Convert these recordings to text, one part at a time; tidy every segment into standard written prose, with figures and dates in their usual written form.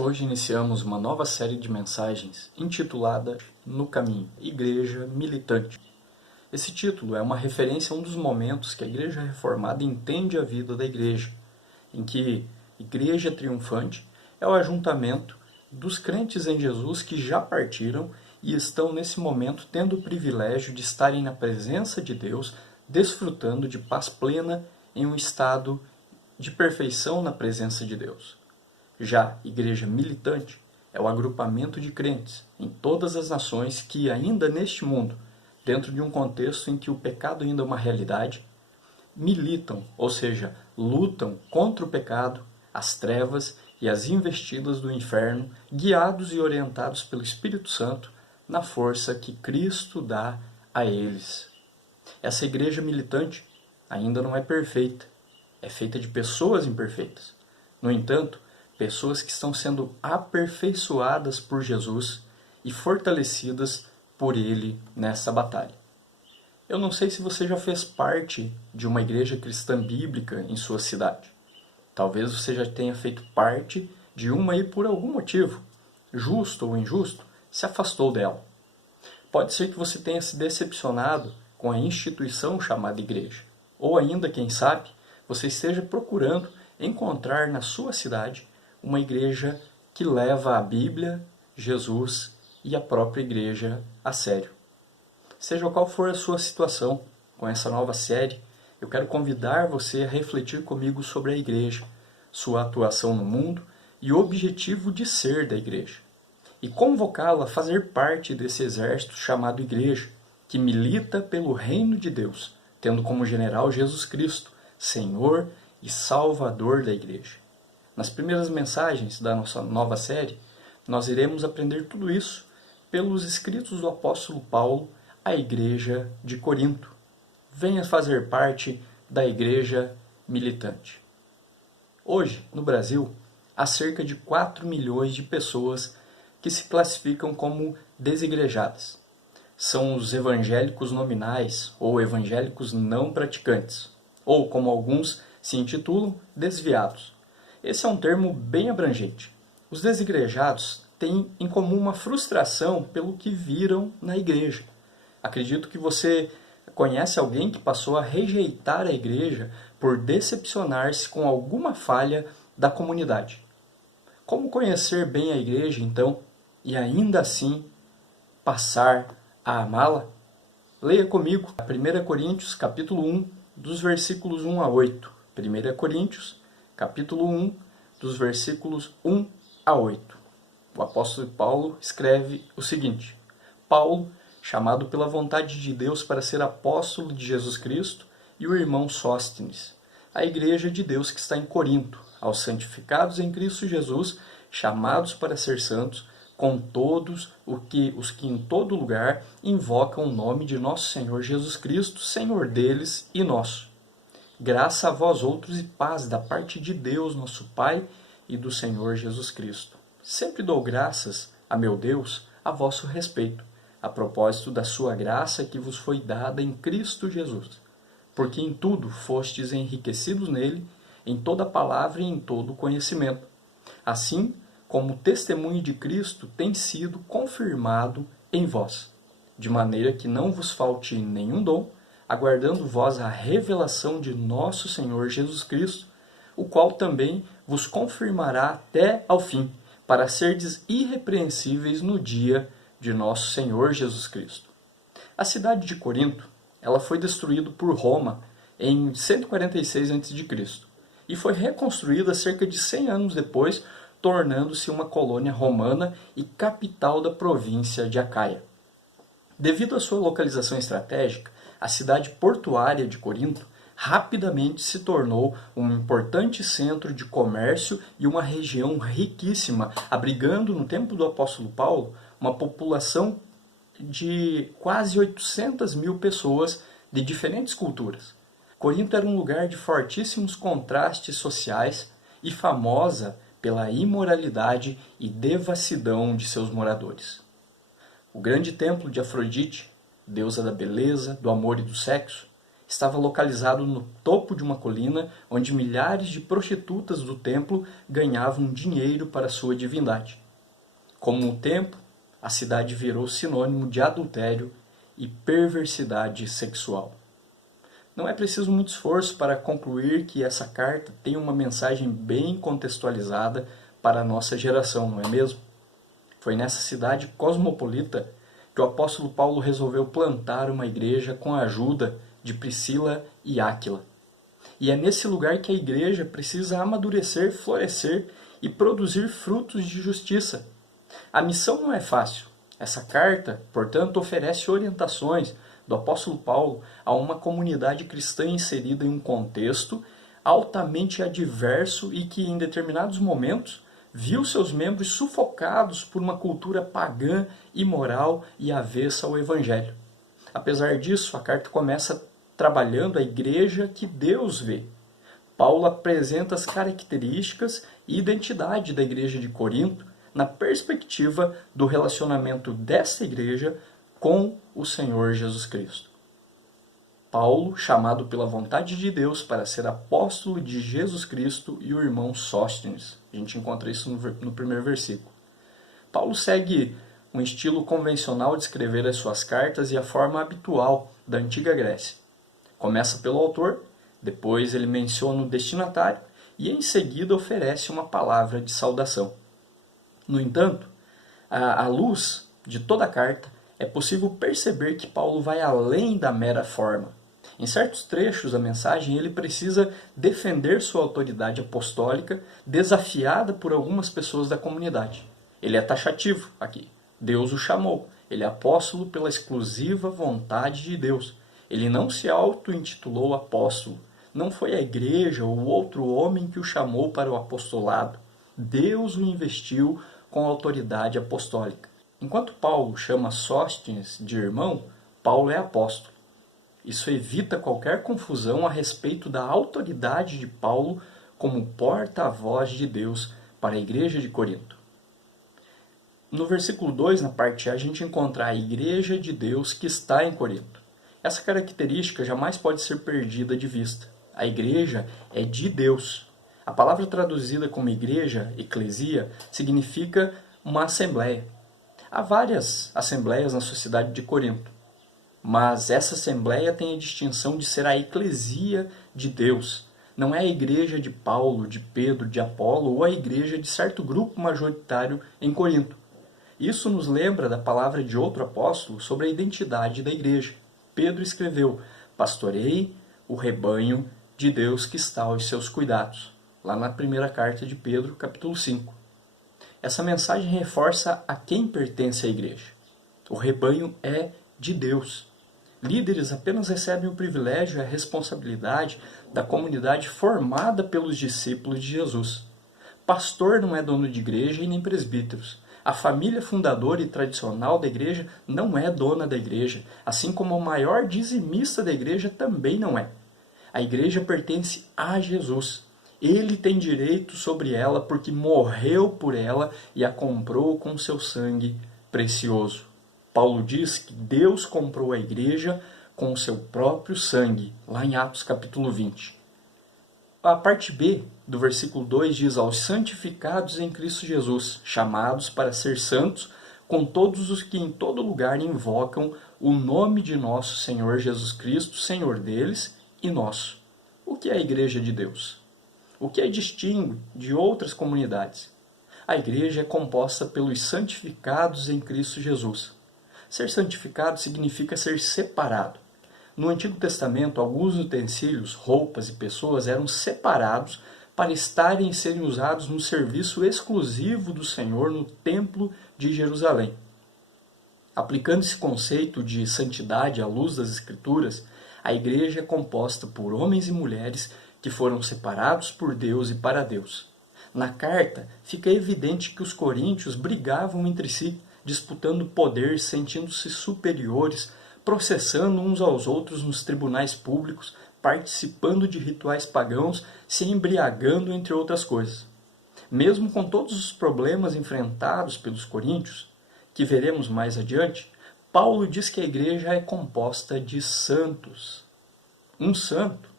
Hoje iniciamos uma nova série de mensagens intitulada No Caminho, Igreja Militante. Esse título é uma referência a um dos momentos que a Igreja Reformada entende a vida da Igreja, em que Igreja Triunfante é o ajuntamento dos crentes em Jesus que já partiram e estão nesse momento tendo o privilégio de estarem na presença de Deus, desfrutando de paz plena em um estado de perfeição na presença de Deus. Já Igreja Militante é o agrupamento de crentes em todas as nações que ainda neste mundo, dentro de um contexto em que o pecado ainda é uma realidade, militam, ou seja, lutam contra o pecado, as trevas e as investidas do inferno, guiados e orientados pelo Espírito Santo na força que Cristo dá a eles. Essa igreja militante ainda não é perfeita, é feita de pessoas imperfeitas. No entanto, pessoas que estão sendo aperfeiçoadas por Jesus e fortalecidas por Ele nessa batalha. Eu não sei se você já fez parte de uma igreja cristã bíblica em sua cidade. Talvez você já tenha feito parte de uma e por algum motivo, justo ou injusto, se afastou dela. Pode ser que você tenha se decepcionado com a instituição chamada igreja. Ou ainda, quem sabe, você esteja procurando encontrar na sua cidade uma igreja que leva a Bíblia, Jesus e a própria igreja a sério. Seja qual for a sua situação com essa nova série, eu quero convidar você a refletir comigo sobre a igreja, sua atuação no mundo e o objetivo de ser da igreja. E convocá-la a fazer parte desse exército chamado igreja, que milita pelo reino de Deus, tendo como general Jesus Cristo, Senhor e Salvador da igreja. Nas primeiras mensagens da nossa nova série, nós iremos aprender tudo isso pelos escritos do apóstolo Paulo à igreja de Corinto. Venha fazer parte da igreja militante. Hoje, no Brasil, há cerca de 4 milhões de pessoas que se classificam como desigrejadas. São os evangélicos nominais ou evangélicos não praticantes, ou como alguns se intitulam, desviados. Esse é um termo bem abrangente. Os desigrejados têm em comum uma frustração pelo que viram na igreja. Acredito que você conhece alguém que passou a rejeitar a igreja por decepcionar-se com alguma falha da comunidade. Como conhecer bem a igreja, então, e ainda assim passar a amá-la? Leia comigo 1 Coríntios, capítulo 1, dos versículos 1 a 8. 1 Coríntios, capítulo 1, dos versículos 1 a 8. O apóstolo Paulo escreve o seguinte: Paulo, chamado pela vontade de Deus para ser apóstolo de Jesus Cristo, e o irmão Sóstenes, a igreja de Deus que está em Corinto, aos santificados em Cristo Jesus, chamados para ser santos, com todos os que em todo lugar invocam o nome de nosso Senhor Jesus Cristo, Senhor deles e nosso. Graça a vós outros e paz da parte de Deus, nosso Pai, e do Senhor Jesus Cristo. Sempre dou graças a meu Deus a vosso respeito, a propósito da sua graça que vos foi dada em Cristo Jesus, porque em tudo fostes enriquecidos nele, em toda palavra e em todo conhecimento. Assim como o testemunho de Cristo tem sido confirmado em vós, de maneira que não vos falte nenhum dom, aguardando vós a revelação de nosso Senhor Jesus Cristo, o qual também vos confirmará até ao fim, para serdes irrepreensíveis no dia de nosso Senhor Jesus Cristo. A cidade de Corinto, ela foi destruída por Roma em 146 a.C. e foi reconstruída cerca de 100 anos depois, tornando-se uma colônia romana e capital da província de Acaia. Devido à sua localização estratégica, a cidade portuária de Corinto rapidamente se tornou um importante centro de comércio e uma região riquíssima, abrigando no tempo do apóstolo Paulo uma população de quase 800 mil pessoas de diferentes culturas. Corinto era um lugar de fortíssimos contrastes sociais e famosa pela imoralidade e devassidão de seus moradores. O grande templo de Afrodite, deusa da beleza, do amor e do sexo, estava localizado no topo de uma colina onde milhares de prostitutas do templo ganhavam dinheiro para sua divindade. Com o tempo, a cidade virou sinônimo de adultério e perversidade sexual. Não é preciso muito esforço para concluir que essa carta tem uma mensagem bem contextualizada para a nossa geração, não é mesmo? Foi nessa cidade cosmopolita que o apóstolo Paulo resolveu plantar uma igreja com a ajuda de Priscila e Áquila. E é nesse lugar que a igreja precisa amadurecer, florescer e produzir frutos de justiça. A missão não é fácil. Essa carta, portanto, oferece orientações do apóstolo Paulo a uma comunidade cristã inserida em um contexto altamente adverso e que, em determinados momentos, viu seus membros sufocados por uma cultura pagã, imoral e avessa ao evangelho. Apesar disso, a carta começa trabalhando a igreja que Deus vê. Paulo apresenta as características e identidade da igreja de Corinto na perspectiva do relacionamento dessa igreja com o Senhor Jesus Cristo. Paulo, chamado pela vontade de Deus para ser apóstolo de Jesus Cristo, e o irmão Sóstenes. A gente encontra isso no primeiro versículo. Paulo segue um estilo convencional de escrever as suas cartas e a forma habitual da antiga Grécia. Começa pelo autor, depois ele menciona o destinatário e em seguida oferece uma palavra de saudação. No entanto, à luz de toda a carta, é possível perceber que Paulo vai além da mera forma. Em certos trechos da mensagem, ele precisa defender sua autoridade apostólica, desafiada por algumas pessoas da comunidade. Ele é taxativo aqui. Deus o chamou. Ele é apóstolo pela exclusiva vontade de Deus. Ele não se auto-intitulou apóstolo. Não foi a igreja ou outro homem que o chamou para o apostolado. Deus o investiu com autoridade apostólica. Enquanto Paulo chama Sóstenes de irmão, Paulo é apóstolo. Isso evita qualquer confusão a respeito da autoridade de Paulo como porta-voz de Deus para a igreja de Corinto. No versículo 2, na parte A, a gente encontra a igreja de Deus que está em Corinto. Essa característica jamais pode ser perdida de vista. A igreja é de Deus. A palavra traduzida como igreja, eclesia, significa uma assembleia. Há várias assembleias na sociedade de Corinto, mas essa assembleia tem a distinção de ser a eclesia de Deus. Não é a igreja de Paulo, de Pedro, de Apolo ou a igreja de certo grupo majoritário em Corinto. Isso nos lembra da palavra de outro apóstolo sobre a identidade da igreja. Pedro escreveu: "Pastorei o rebanho de Deus que está aos seus cuidados", lá na primeira carta de Pedro, capítulo 5. Essa mensagem reforça a quem pertence a igreja. O rebanho é de Deus. Líderes apenas recebem o privilégio e a responsabilidade da comunidade formada pelos discípulos de Jesus. Pastor não é dono de igreja e nem presbíteros. A família fundadora e tradicional da igreja não é dona da igreja, assim como o maior dizimista da igreja também não é. A igreja pertence a Jesus. Ele tem direito sobre ela porque morreu por ela e a comprou com seu sangue precioso. Paulo diz que Deus comprou a igreja com o seu próprio sangue, lá em Atos capítulo 20. A parte B do versículo 2 diz: "Aos santificados em Cristo Jesus, chamados para ser santos, com todos os que em todo lugar invocam o nome de nosso Senhor Jesus Cristo, Senhor deles e nosso." O que é a igreja de Deus? O que a distingue de outras comunidades? A igreja é composta pelos santificados em Cristo Jesus. Ser santificado significa ser separado. No Antigo Testamento, alguns utensílios, roupas e pessoas eram separados para estarem e serem usados no serviço exclusivo do Senhor no Templo de Jerusalém. Aplicando esse conceito de santidade à luz das Escrituras, a igreja é composta por homens e mulheres que foram separados por Deus e para Deus. Na carta, fica evidente que os coríntios brigavam entre si, disputando poder, sentindo-se superiores, processando uns aos outros nos tribunais públicos, participando de rituais pagãos, se embriagando, entre outras coisas. Mesmo com todos os problemas enfrentados pelos coríntios, que veremos mais adiante, Paulo diz que a igreja é composta de santos. Um santo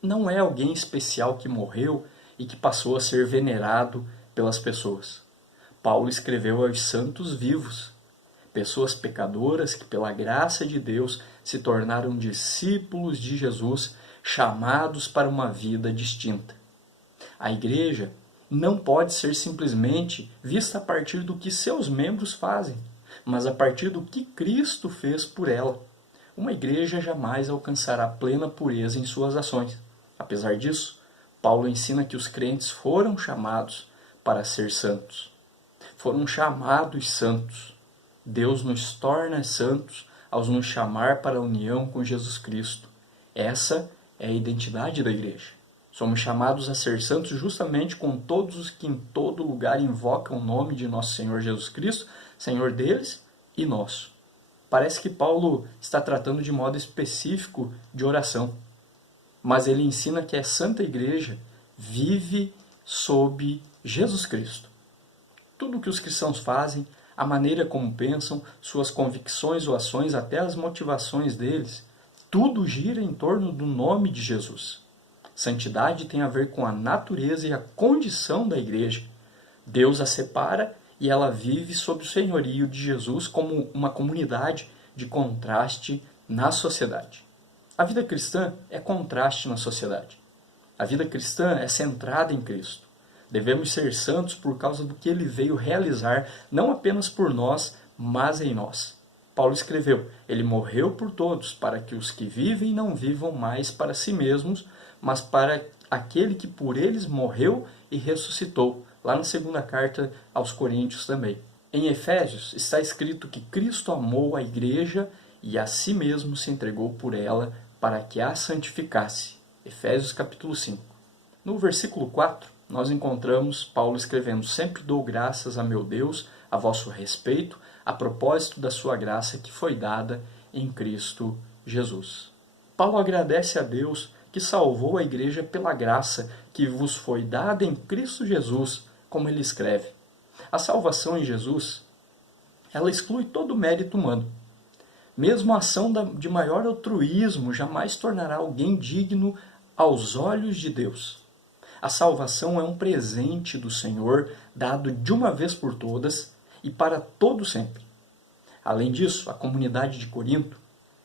não é alguém especial que morreu e que passou a ser venerado pelas pessoas. Paulo escreveu aos santos vivos, pessoas pecadoras que pela graça de Deus se tornaram discípulos de Jesus, chamados para uma vida distinta. A igreja não pode ser simplesmente vista a partir do que seus membros fazem, mas a partir do que Cristo fez por ela. Uma igreja jamais alcançará plena pureza em suas ações. Apesar disso, Paulo ensina que os crentes foram chamados para ser santos. Foram chamados santos. Deus nos torna santos ao nos chamar para a união com Jesus Cristo. Essa é a identidade da igreja. Somos chamados a ser santos justamente com todos os que em todo lugar invocam o nome de nosso Senhor Jesus Cristo, Senhor deles e nosso. Parece que Paulo está tratando de modo específico de oração, mas ele ensina que a Santa Igreja vive sob Jesus Cristo. Tudo o que os cristãos fazem, a maneira como pensam, suas convicções ou ações, até as motivações deles, tudo gira em torno do nome de Jesus. Santidade tem a ver com a natureza e a condição da igreja. Deus a separa e ela vive sob o senhorio de Jesus como uma comunidade de contraste na sociedade. A vida cristã é contraste na sociedade. A vida cristã é centrada em Cristo. Devemos ser santos por causa do que ele veio realizar, não apenas por nós, mas em nós. Paulo escreveu, ele morreu por todos, para que os que vivem não vivam mais para si mesmos, mas para aquele que por eles morreu e ressuscitou. Lá na segunda carta aos Coríntios também. Em Efésios está escrito que Cristo amou a igreja e a si mesmo se entregou por ela para que a santificasse. Efésios capítulo 5. No versículo 4, nós encontramos Paulo escrevendo, sempre dou graças a meu Deus a vosso respeito, a propósito da sua graça que foi dada em Cristo Jesus. Paulo agradece a Deus que salvou a igreja pela graça que vos foi dada em Cristo Jesus, como ele escreve. A salvação em Jesus, ela exclui todo o mérito humano. Mesmo a ação de maior altruísmo jamais tornará alguém digno aos olhos de Deus. A salvação é um presente do Senhor, dado de uma vez por todas e para todo sempre. Além disso, a comunidade de Corinto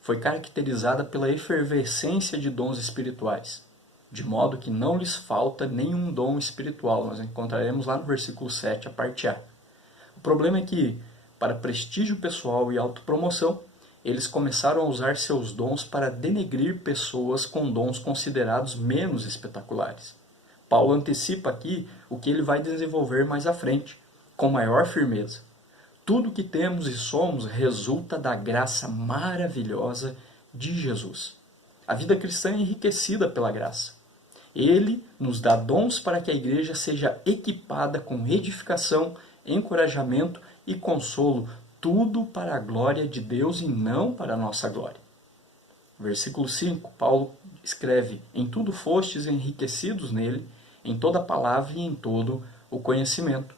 foi caracterizada pela efervescência de dons espirituais, de modo que não lhes falta nenhum dom espiritual. Nós encontraremos lá no versículo 7, a parte A. O problema é que, para prestígio pessoal e autopromoção, eles começaram a usar seus dons para denegrir pessoas com dons considerados menos espetaculares. Paulo antecipa aqui o que ele vai desenvolver mais à frente, com maior firmeza. Tudo que temos e somos resulta da graça maravilhosa de Jesus. A vida cristã é enriquecida pela graça. Ele nos dá dons para que a igreja seja equipada com edificação, encorajamento e consolo, tudo para a glória de Deus e não para a nossa glória. Versículo 5, Paulo escreve, em tudo fostes enriquecidos nele, em toda palavra e em todo o conhecimento.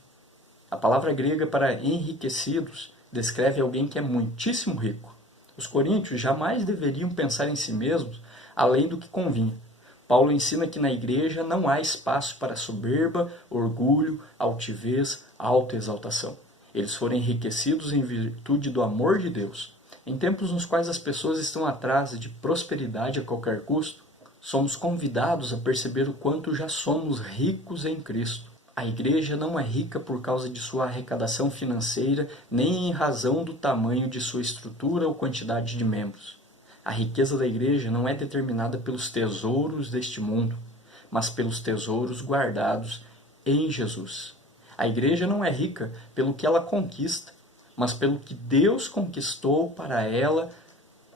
A palavra grega para enriquecidos descreve alguém que é muitíssimo rico. Os coríntios jamais deveriam pensar em si mesmos além do que convinha. Paulo ensina que na igreja não há espaço para soberba, orgulho, altivez, autoexaltação. Eles foram enriquecidos em virtude do amor de Deus. Em tempos nos quais as pessoas estão atrás de prosperidade a qualquer custo, somos convidados a perceber o quanto já somos ricos em Cristo. A igreja não é rica por causa de sua arrecadação financeira, nem em razão do tamanho de sua estrutura ou quantidade de membros. A riqueza da igreja não é determinada pelos tesouros deste mundo, mas pelos tesouros guardados em Jesus. A igreja não é rica pelo que ela conquista, mas pelo que Deus conquistou para ela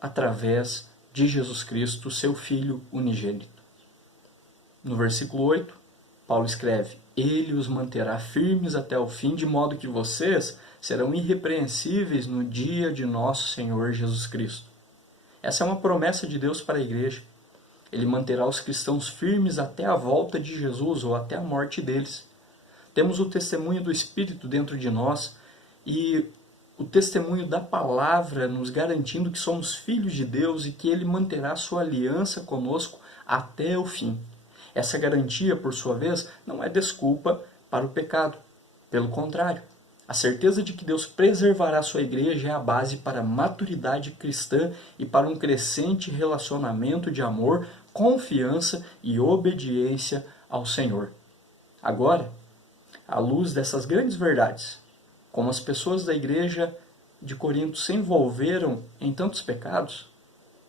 através de Jesus Cristo, seu Filho unigênito. No versículo 8, Paulo escreve, ele os manterá firmes até o fim, de modo que vocês serão irrepreensíveis no dia de nosso Senhor Jesus Cristo. Essa é uma promessa de Deus para a igreja. Ele manterá os cristãos firmes até a volta de Jesus ou até a morte deles. Temos o testemunho do Espírito dentro de nós e o testemunho da palavra nos garantindo que somos filhos de Deus e que Ele manterá sua aliança conosco até o fim. Essa garantia, por sua vez, não é desculpa para o pecado. Pelo contrário, a certeza de que Deus preservará sua igreja é a base para a maturidade cristã e para um crescente relacionamento de amor, confiança e obediência ao Senhor. Agora, à luz dessas grandes verdades, como as pessoas da igreja de Corinto se envolveram em tantos pecados,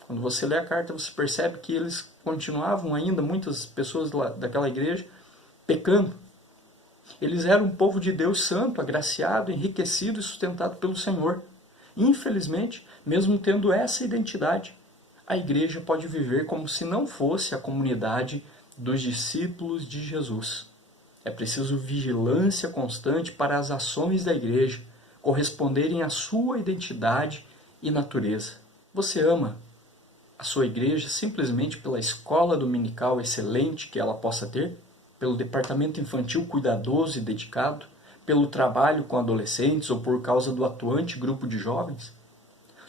quando você lê a carta você percebe que eles continuavam ainda, muitas pessoas daquela igreja, pecando. Eles eram um povo de Deus santo, agraciado, enriquecido e sustentado pelo Senhor. Infelizmente, mesmo tendo essa identidade, a igreja pode viver como se não fosse a comunidade dos discípulos de Jesus. É preciso vigilância constante para as ações da igreja corresponderem à sua identidade e natureza. Você ama a sua igreja simplesmente pela escola dominical excelente que ela possa ter? Pelo departamento infantil cuidadoso e dedicado? Pelo trabalho com adolescentes ou por causa do atuante grupo de jovens?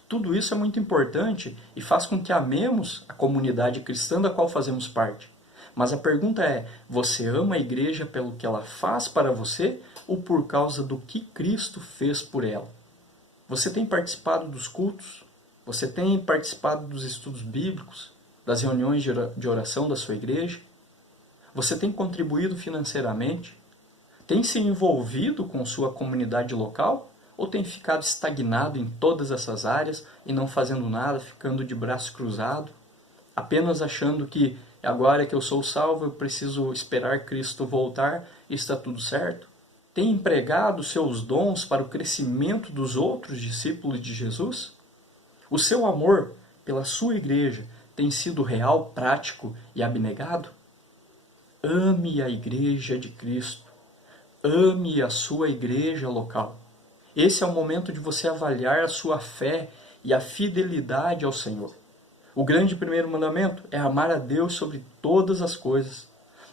Tudo isso é muito importante e faz com que amemos a comunidade cristã da qual fazemos parte. Mas a pergunta é, você ama a igreja pelo que ela faz para você ou por causa do que Cristo fez por ela? Você tem participado dos cultos? Você tem participado dos estudos bíblicos? Das reuniões de oração da sua igreja? Você tem contribuído financeiramente? Tem se envolvido com sua comunidade local? Ou tem ficado estagnado em todas essas áreas e não fazendo nada, ficando de braço cruzado? Apenas achando que agora que eu sou salvo, eu preciso esperar Cristo voltar e está tudo certo? Tem empregado seus dons para o crescimento dos outros discípulos de Jesus? O seu amor pela sua igreja tem sido real, prático e abnegado? Ame a igreja de Cristo. Ame a sua igreja local. Esse é o momento de você avaliar a sua fé e a fidelidade ao Senhor. O grande primeiro mandamento é amar a Deus sobre todas as coisas.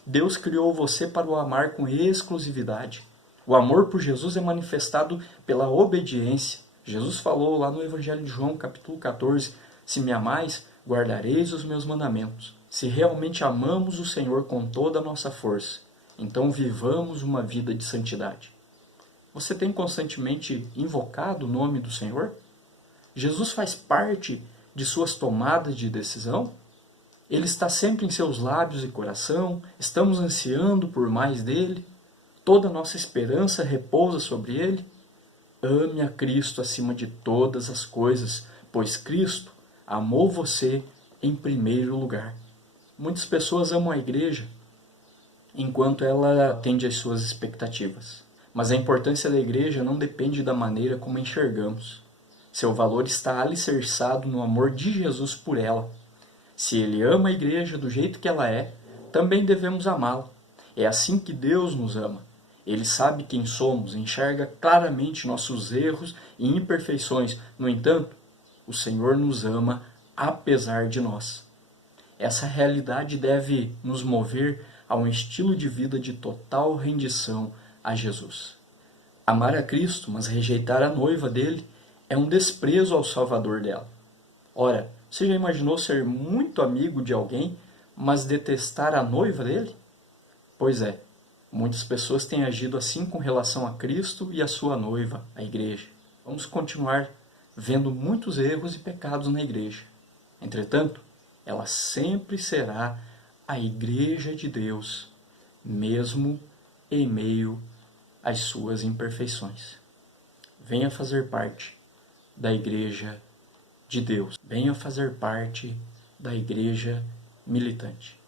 Deus criou você para o amar com exclusividade. O amor por Jesus é manifestado pela obediência. Jesus falou lá no Evangelho de João, capítulo 14, se me amais, guardareis os meus mandamentos. Se realmente amamos o Senhor com toda a nossa força, então vivamos uma vida de santidade. Você tem constantemente invocado o nome do Senhor? Jesus faz parte de suas tomadas de decisão? Ele está sempre em seus lábios e coração? Estamos ansiando por mais dele? Toda a nossa esperança repousa sobre ele? Ame a Cristo acima de todas as coisas, pois Cristo amou você em primeiro lugar. Muitas pessoas amam a igreja enquanto ela atende às suas expectativas. Mas a importância da igreja não depende da maneira como enxergamos. Seu valor está alicerçado no amor de Jesus por ela. Se ele ama a igreja do jeito que ela é, também devemos amá-la. É assim que Deus nos ama. Ele sabe quem somos, enxerga claramente nossos erros e imperfeições. No entanto, o Senhor nos ama apesar de nós. Essa realidade deve nos mover a um estilo de vida de total rendição a Jesus. Amar a Cristo, mas rejeitar a noiva dele, é um desprezo ao Salvador dela. Ora, você já imaginou ser muito amigo de alguém, mas detestar a noiva dele? Pois é, muitas pessoas têm agido assim com relação a Cristo e a sua noiva, a igreja. Vamos continuar vendo muitos erros e pecados na igreja. Entretanto, ela sempre será a igreja de Deus, mesmo em meio às suas imperfeições. Venha fazer parte da igreja de Deus. Venha fazer parte da igreja militante.